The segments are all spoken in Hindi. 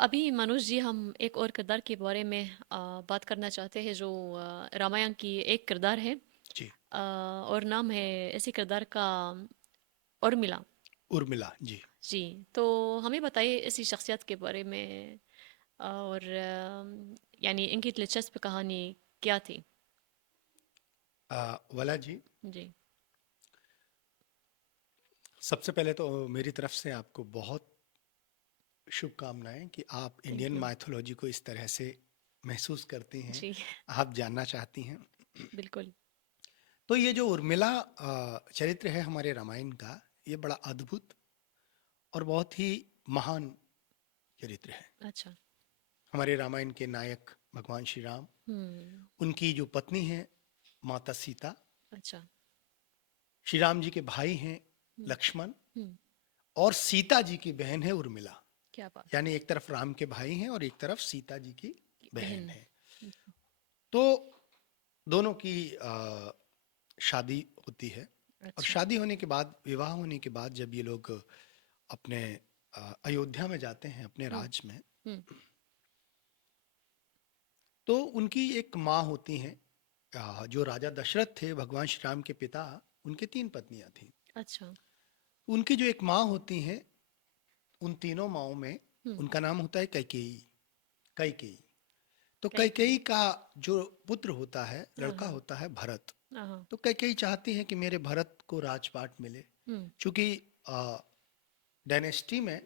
अभी मनोज जी हम एक और किरदार के बारे में बात करना चाहते हैं जो रामायण की एक किरदार है। जी। और नाम है इसी किरदार का उर्मिला। उर्मिला जी। जी। तो हमें बताइए इसी शख्सियत के बारे में। और यानी इनकी दिलचस्प कहानी क्या थी? वाला जी, जी। सबसे पहले तो मेरी तरफ से आपको बहुत शुभकामनाएं कि आप थैंक इंडियन यू। माइथोलॉजी को इस तरह से महसूस करती हैं, जी। आप जानना चाहती हैं। बिल्कुल। तो ये जो उर्मिला चरित्र है हमारे रामायण का, ये बड़ा अद्भुत और बहुत ही महान चरित्र है। अच्छा। हमारे रामायण के नायक भगवान श्री राम, हम्म। उनकी जो पत्नी है माता सीता, अच्छा। श्री राम जी के भाई हैं हम्म। लक्ष्मण, हम्म। और सीता जी की बहन है उर्मिला। क्या बात है। यानी एक तरफ राम के भाई हैं और एक तरफ सीता जी की बहन बहन। है। तो दोनों की शादी होती है, और अच्छा। शादी होने के बाद, विवाह होने के बाद, जब ये लोग अपने अयोध्या में जाते हैं अपने हम्म। राज्य में, हम्म। तो उनकी एक माँ होती हैं। जो राजा दशरथ थे भगवान श्री राम के पिता, उनके तीन पत्नियां थीं। अच्छा। उनकी जो एक माँ होती हैं, उन तीनों माँओं में हम्म। उनका नाम होता है कैकेयी। कैकेयी। तो कई कई। कैकेयी का जो पुत्र होता है, हाँ लड़का हाँ। होता है भरत। हाँ। तो कैकेयी चाहती है कि मेरे भरत को राजपाट मिले, हम्म। क्योंकि डायनेस्टी में,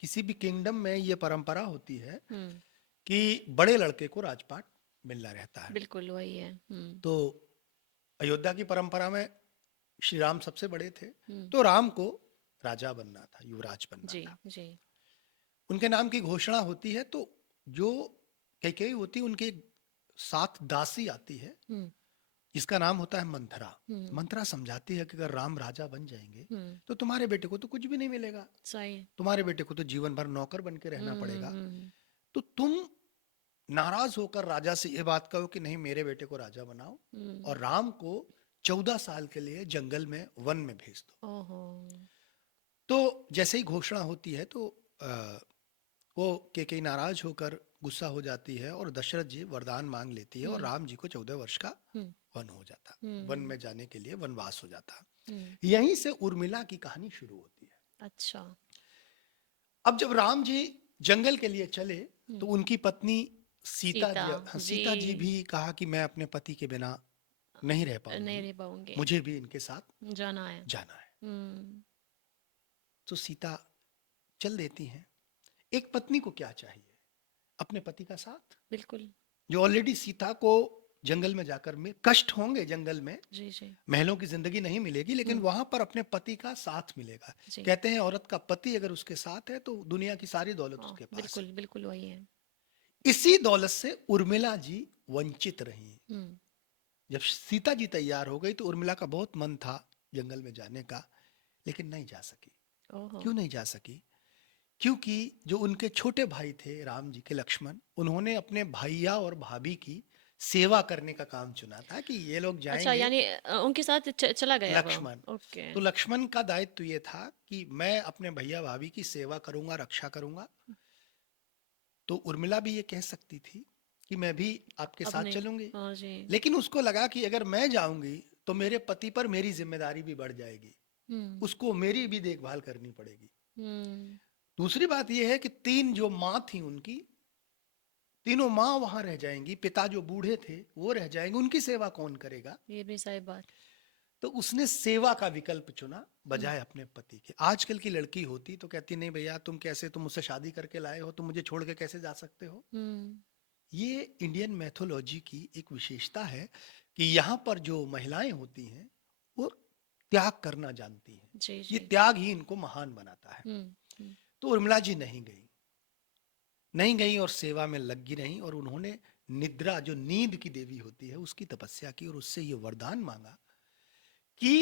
किसी भी किंगडम में ये परंपरा होती है हम्म। कि बड़े लड़के को राजपाट मिलना रहता है। बिल्कुल वही है। हम्म। तो अयोध्या की परंपरा में श्री राम सबसे बड़े थे, हम्म। तो राम को राजा बनना था, युवराज बनना जी। था। जी। उनके नाम की घोषणा होती है, तो जो कैकेयी होती है, उनके साथ दासी आती है हम्म। जिसका नाम होता है मंथरा। हम्म। मंथरा समझाती है कि अगर राम राजा बन जाएंगे हम्म। तो तुम्हारे बेटे को तो कुछ भी नहीं मिलेगा, सही है। तुम्हारे बेटे को तो जीवन भर नौकर बन के रहना पड़ेगा। हम्म। तो तुम नाराज होकर राजा से ये बात कहो कि नहीं, मेरे बेटे को राजा बनाओ, हम्म। और राम को 14 साल के लिए जंगल में, वन में भेज दो। ओहो। तो जैसे ही घोषणा होती है, तो वो केकई नाराज होकर गुस्सा हो जाती है, और दशरथ जी वरदान मांग लेती है, और हम्म। राम जी को 14 वर्ष का हम्म। वन हो जाता, वन हम्म। में जाने के लिए वनवास हो जाता। हम्म। यहीं से उर्मिला की कहानी शुरू होती है। अच्छा। अब जब राम जी जंगल के लिए चले, तो हम्म। उनकी पत्नी सीता सीता। जी, जी। सीता जी भी कहा कि मैं अपने पति के बिना नहीं रह नहीं पाऊंगी, रह पाऊंगे। मुझे भी इनके साथ जाना है। जाना है। हम्म। तो सीता चल देती हैं। एक पत्नी को क्या चाहिए? अपने पति का साथ। बिल्कुल। जो ऑलरेडी सीता को जंगल में जाकर में कष्ट होंगे, जंगल में जी। जी। महलों की जिंदगी नहीं मिलेगी, लेकिन हम्म। वहां पर अपने पति का साथ मिलेगा। जी। कहते हैं औरत का पति अगर उसके साथ है तो दुनिया की सारी दौलत हाँ उसके पास है। बिल्कुल बिल्कुल वही है। इसी दौलत से उर्मिला जी वंचित रही। हम्म। जब सीता जी तैयार हो गई, तो उर्मिला का बहुत मन था जंगल में जाने का, लेकिन नहीं जा सकी। ओहो। क्यों नहीं जा सकी? क्योंकि जो उनके छोटे भाई थे राम जी के, लक्ष्मण, उन्होंने अपने भैया और भाभी की सेवा करने का काम चुना था कि ये लोग अच्छा जाएंगे। यानी उनके साथ चला गया वो। लक्ष्मण। ओके। तो लक्ष्मण का दायित्व ये था कि मैं अपने भैया भाभी की सेवा करूंगा, रक्षा करूंगा। तो उर्मिला भी ये कह सकती थी कि मैं भी आपके अब साथ नहीं। चलूंगी, हाँ जी। लेकिन उसको लगा कि अगर मैं जाऊंगी तो मेरे पति पर मेरी जिम्मेदारी भी बढ़ जाएगी, हम्म। उसको मेरी भी देखभाल करनी पड़ेगी। हम्म। दूसरी बात यह है कि तीन जो माँ थी उनकी, तीनों माँ वहां रह जाएंगी, पिता जो बूढ़े थे वो रह जाएंगे, उनकी सेवा कौन करेगा? ये भी सही बात। तो उसने सेवा का विकल्प चुना हम्म। बजाय अपने पति के। आजकल की लड़की होती तो कहती नहीं भैया, तुम कैसे, तुम मुझसे शादी करके लाए हो, तुम मुझे छोड़ के कैसे जा सकते हो? हम्म। ये इंडियन मैथोलॉजी की एक विशेषता है कि यहाँ पर जो महिलाएं होती हैं, वो त्याग करना जानती हैं। जी ये जी। त्याग ही इनको महान बनाता है। हम्म। हम्म। तो उर्मिला जी नहीं गई, नहीं गई, और सेवा में लगी रही, और उन्होंने निद्रा, जो नींद की देवी होती है, उसकी तपस्या की, और उससे ये वरदान मांगा कि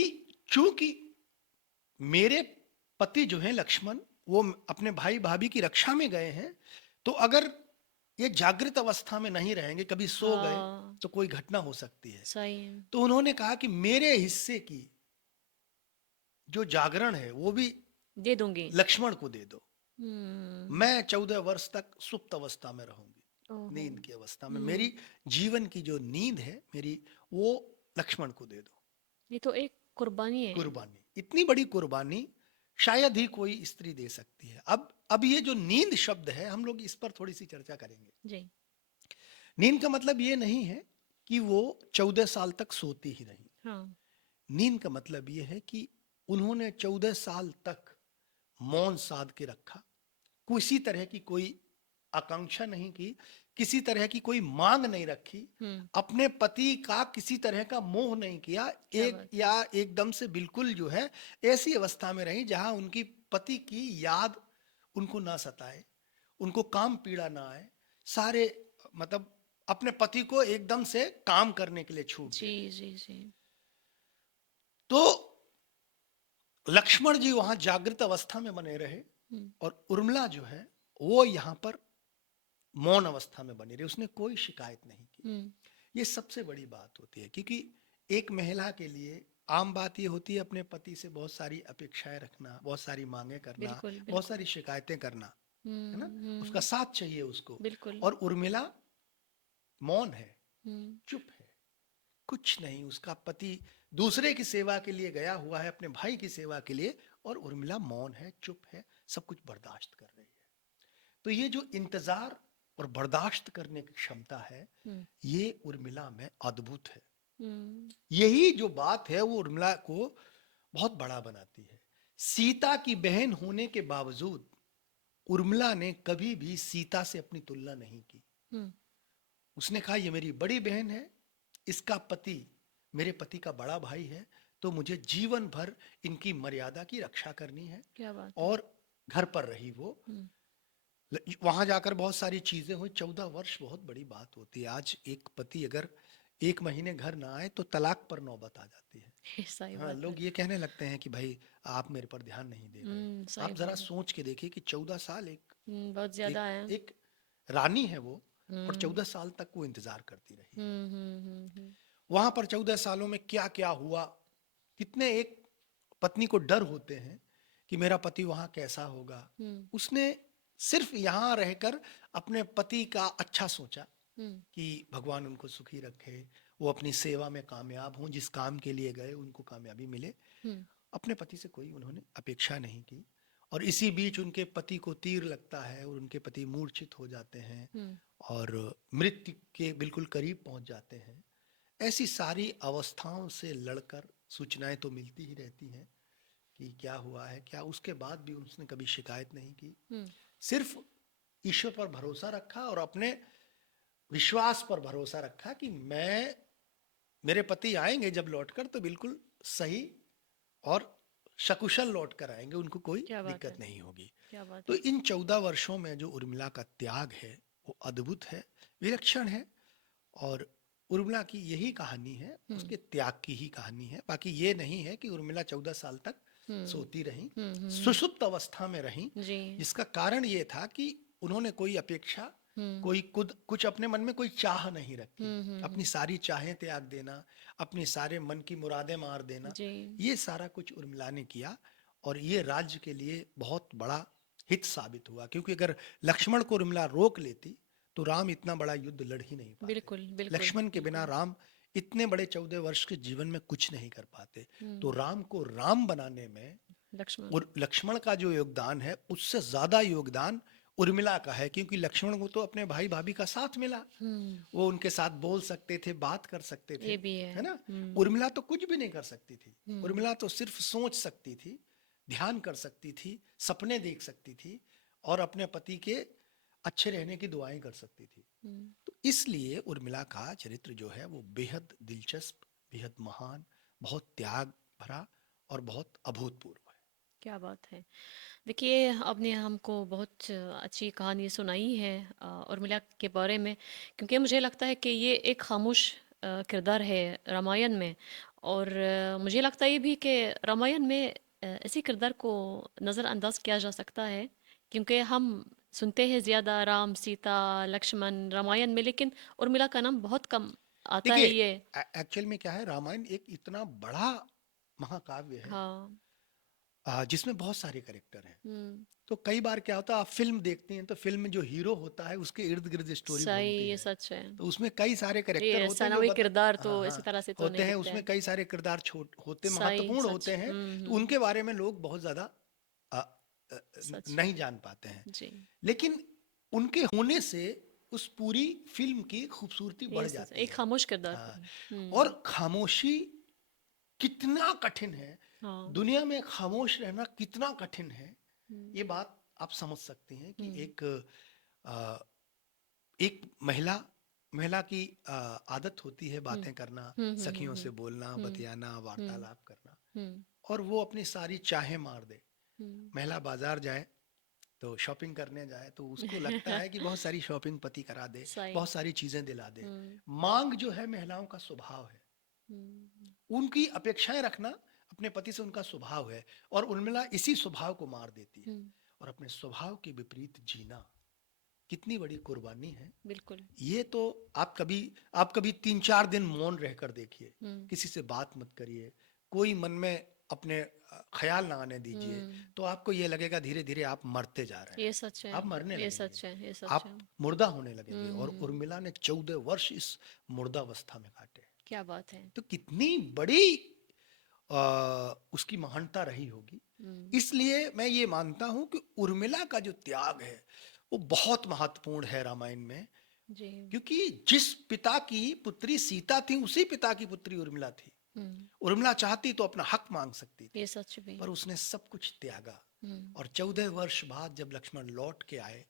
चूंकि मेरे पति जो हैं लक्ष्मण, वो अपने भाई भाभी की रक्षा में गए हैं, तो अगर ये जागृत अवस्था में नहीं रहेंगे, कभी सो गए, हाँ। तो कोई घटना हो सकती है। सही है। तो उन्होंने कहा कि मेरे हिस्से की जो जागरण है वो भी दे दूंगी। लक्ष्मण को दे दो। मैं 14 वर्ष तक सुप्त अवस्था में रहूंगी, ओहो। नींद की अवस्था में। मेरी जीवन की जो नींद है मेरी, वो लक्ष्मण को दे दो। ये तो एक कुर्बानी है। कुर्बानी, इतनी बड़ी कुर्बानी शायद ही कोई स्त्री दे सकती है। अब ये जो नींद शब्द है, हम लोग इस पर थोड़ी सी चर्चा करेंगे। जी। नींद का मतलब ये नहीं है कि वो 14 साल तक सोती ही रही। हाँ। नींद का मतलब ये है कि उन्होंने 14 साल तक मौन साध के रखा, किसी तरह की कोई आकांक्षा नहीं की, किसी तरह की कोई मांग नहीं रखी, हम्म। अपने पति का किसी तरह का मोह नहीं किया, क्या एक बात है। या एकदम से बिल्कुल जो है ऐसी अवस्था में रही जहां उनकी पति की याद उनको ना सताए, उनको काम पीड़ा ना आए, सारे मतलब अपने पति को एकदम से काम करने के लिए छूट जी दे। जी जी। तो लक्ष्मण जी वहां जागृत अवस्था में बने रहे, हम्म। और उर्मिला जो है वो यहाँ पर मौन अवस्था में बनी रही, उसने कोई शिकायत नहीं की। हम्म। ये सबसे बड़ी बात होती है, क्योंकि एक महिला के लिए आम बात ये होती है अपने पति से बहुत सारी अपेक्षाएं रखना, बहुत सारी मांगे करना, बिल्कुल बहुत बिल्कुल। सारी शिकायतें करना, है ना। उसका हम्म। साथ चाहिए उसको। बिल्कुल। और उर्मिला मौन है, हम्म। चुप है, कुछ नहीं। उसका पति दूसरे की सेवा के लिए गया हुआ है, अपने भाई की सेवा के लिए, और उर्मिला मौन है, चुप है, सब कुछ बर्दाश्त कर रही है। तो ये जो इंतजार और बर्दाश्त करने की क्षमता है, हम्म। ये उर्मिला में अद्भुत है। हम्म। यही जो बात है वो उर्मिला को बहुत बड़ा बनाती है। सीता की बहन होने के बावजूद उर्मिला ने कभी भी सीता से अपनी तुलना नहीं की। हम्म। उसने कहा ये मेरी बड़ी बहन है, इसका पति मेरे पति का बड़ा भाई है, तो मुझे जीवन भर इनकी मर्यादा की रक्षा करनी है। क्या बात है। और घर पर रही वो, हम्म। वहां जाकर बहुत सारी चीजें हुई। 14 वर्ष बहुत बड़ी बात होती है। आज एक पति अगर 1 महीने घर ना आए तो तलाक पर नौबत आ जाती है। सही हाँ, बात है। लोग ये कहने लगते हैं कि भाई आप मेरे पर ध्यान नहीं दे रहे। सही आप जरा बात है। सोच के देखिए कि 14 साल एक बहुत ज्यादा एक है। एक रानी है वो, और हम्म। 14 साल तक वो इंतजार करती रही है। हम्म। वहां पर 14 सालों में क्या क्या हुआ, कितने एक पत्नी को डर होते हैं कि मेरा पति वहां कैसा होगा। हम्म। उसने सिर्फ यहां रहकर अपने पति का अच्छा सोचा हम्म। कि भगवान उनको सुखी रखे, वो अपनी सेवा में कामयाब हों, जिस काम के लिए गए उनको कामयाबी मिले। हम्म। अपने पति से कोई उन्होंने अपेक्षा नहीं की। और इसी बीच उनके पति को तीर लगता है और उनके पति मूर्छित हो जाते हैं हम्म। और मृत्यु के बिल्कुल करीब पहुंच जाते हैं। ऐसी सारी अवस्थाओं से लड़कर सूचनाएं तो मिलती ही रहती हैं कि क्या हुआ है क्या। उसके बाद भी उसने कभी शिकायत नहीं की, हम्म। सिर्फ ईश्वर पर भरोसा रखा और अपने विश्वास पर भरोसा रखा कि मैं, मेरे पति आएंगे जब लौटकर तो बिल्कुल सही और सकुशल लौट कर आएंगे, उनको कोई क्या बात दिक्कत है। नहीं होगी। क्या बात तो है। इन 14 वर्षों में जो उर्मिला का त्याग है वो अद्भुत है, विलक्षण है। और उर्मिला की यही कहानी है, हम्म। उसके त्याग की ही कहानी है। बाकी ये नहीं है कि उर्मिला 14 साल तक हम्म। सोती रही, हम्म। सुषुप्त अवस्था में रही। जी। जिसका कारण ये था कि उन्होंने कोई अपेक्षा, हम्म। कोई खुद कुछ अपने मन में कोई चाह नहीं रखी। अपनी हम्म। सारी चाहें त्याग देना, अपनी सारे मन की मुरादें मार देना, जी। ये सारा कुछ उर्मिला ने किया। और ये राज्य के लिए बहुत बड़ा हित साबित हुआ, क्योंकि अगर लक्ष्मण को उर्मिला रोक लेती तो राम इतना बड़ा युद्ध लड़ ही नहीं पाते। बिल्कुल बिल्कुल लक्ष्मण के बिना बिल्कुल। राम इतने बड़े 14 वर्ष के जीवन में कुछ नहीं कर पाते। तो हम्म। राम को राम बनाने में लक्ष्मण। और लक्ष्मण का जो योगदान है उससे ज्यादा योगदान उर्मिला का है, क्योंकि लक्ष्मण को तो अपने भाई भाभी का साथ मिला। हम्म। वो उनके साथ बोल सकते थे, बात कर सकते थे, ये भी है। है ना। हम्म। उर्मिला तो कुछ भी नहीं कर सकती थी। हम्म। उर्मिला तो सिर्फ सोच सकती थी, ध्यान कर सकती थी, सपने देख सकती थी, और अपने पति के अच्छे रहने की दुआएं कर सकती थी। हम्म। तो इसलिए उर्मिला का चरित्र जो है वो बेहद दिलचस्प, बेहद महान, बहुत त्याग भरा और बहुत अभूतपूर्व है। क्या बात है। देखिए, आपने हमको बहुत अच्छी कहानी सुनाई है उर्मिला के बारे में, क्योंकि मुझे लगता है कि ये एक खामोश किरदार है रामायण में। और मुझे लगता है ये भी कि रामायण में ऐसे किरदार को नज़रअंदाज किया जा सकता है, क्योंकि हम सुनते हैं ज़्यादा राम सीता लक्ष्मण रामायण में, लेकिन उर्मिला का नाम बहुत कम आता देखिए, है ये। एक्चुअल में क्या है, रामायण एक इतना बड़ा महाकाव्य है। हाँ। जिसमें बहुत सारे कैरेक्टर हैं। हुँ। तो कई बार क्या होता है, आप फ़िल्म देखते हैं तो फ़िल्म में जो हीरो होता है उसके इर्द-गिर्द स्टोरी सही, घूमती ये है। सच है। तो उसमें कई सारे कैरेक्टर ये होते हैं जो सनवी किरदार तो हाँ, इसी हाँ, तरह से तो होते नहीं हैं, दिखते उसमें हैं। कई सारे किरदार छोट होते सही, महत्वपूर्ण सच। होते हैं, हुँ, तो हुँ। उनके बारे में लोग बहुत ज़्यादा अ सच। नहीं जान पाते हैं। जी, लेकिन उनके होने से उस पूरी फ़िल्म की खूबसूरती बढ़ ये सच जाती एक है। खामोश किरदार हाँ, को। हुँ। और खामोशी कितना कठिन है, हाँ। दुनिया में खामोश रहना कितना कठिन है, हुँ, ये बात आप समझ सकते हैं कि हुँ। अ, एक महिला महिला की आदत होती है हुँ। बातें करना, हुँ, हुँ, हुँ, सखियों से हुँ। बोलना, हुँ, बतियाना, हुँ, वार्तालाप करना, हुँ, और वो अपनी सारी चाहें मार दे। हुँ। महिला बाजार जाए तो शॉपिंग करने जाए तो उसको लगता है कि बहुत सारी शॉपिंग पति करा दे, सही। बहुत सारी चीजें दिला दे। हुँ, मांग जो है महिलाओं का स्वभाव है, हुँ, उनकी अपेक्षाएं रखना अपने पति से उनका स्वभाव है, और उर्मिला इसी स्वभाव को मार देती है। हुँ। और अपने स्वभाव के विपरीत जीना कितनी बड़ी कुर्बानी है। बिल्कुल। ये तो आप कभी 3-4 दिन मौन रहकर देखिए, हुँ, किसी से बात मत करिए, कोई मन में अपने ख्याल ना आने दीजिए, हुँ। तो आपको ये लगेगा धीरे धीरे आप मरते जा रहे ये हैं, सच है, आप मरने ये लगेंगे, सच है, ये सच है। आप मुर्दा होने लगेंगे। और हुँ, उर्मिला ने 14 वर्ष इस मुर्दावस्था में काटे। क्या बात है। तो कितनी बड़ी उसकी महानता रही होगी। हुँ, इसलिए मैं ये मानता हूं कि उर्मिला का जो त्याग है वो बहुत महत्वपूर्ण है रामायण में, जी। क्योंकि जिस पिता की पुत्री सीता थी उसी पिता की पुत्री उर्मिला थी। हुँ, उर्मिला चाहती तो अपना हक मांग सकती ये थी, सच भी। पर उसने सब कुछ त्यागा। हुँ, और 14 वर्ष बाद जब लक्ष्मण लौट के आए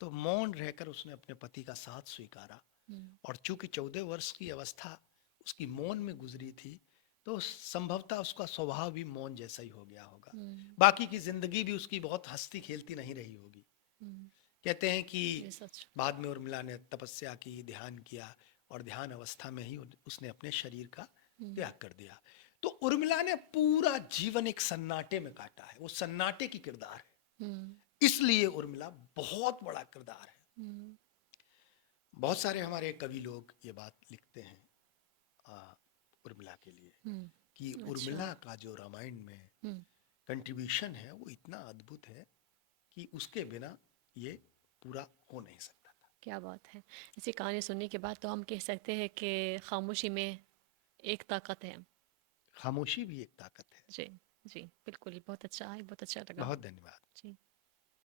तो मौन रहकर उसने अपने पति का साथ स्वीकारा। हुँ, और चूंकि 14 वर्ष की अवस्था उसकी मौन में गुजरी थी, तो संभवतः उसका स्वभाव भी मौन जैसा ही हो गया होगा। हुँ, बाकी की जिंदगी भी उसकी बहुत हंसती खेलती नहीं रही होगी। हुँ, कहते हैं कि ये सच। बाद में उर्मिला ने तपस्या की, ध्यान किया, और ध्यान अवस्था में ही उसने अपने शरीर का हुँ, त्याग कर दिया। तो उर्मिला ने पूरा जीवन एक सन्नाटे में काटा है, वो सन्नाटे की किरदार है। हुँ, इसलिए उर्मिला बहुत बड़ा किरदार है। हुँ, बहुत सारे हमारे कवि लोग ये बात लिखते हैं आ, उर्मिला के लिए, हुँ, कि अच्छा। उर्मिला का जो रामायण में हुँ, कंट्रीब्यूशन है वो इतना अद्भुत है कि उसके बिना ये पूरा हो नहीं सकता था। क्या बात है। ऐसी कहानी सुनने के बाद तो हम कह सकते हैं कि खामोशी में एक ताकत है। खामोशी भी एक ताकत है। जी, जी, बिल्कुल, बहुत अच्छा है, बहुत अच्छा लगा। बहुत धन्यवाद। जी।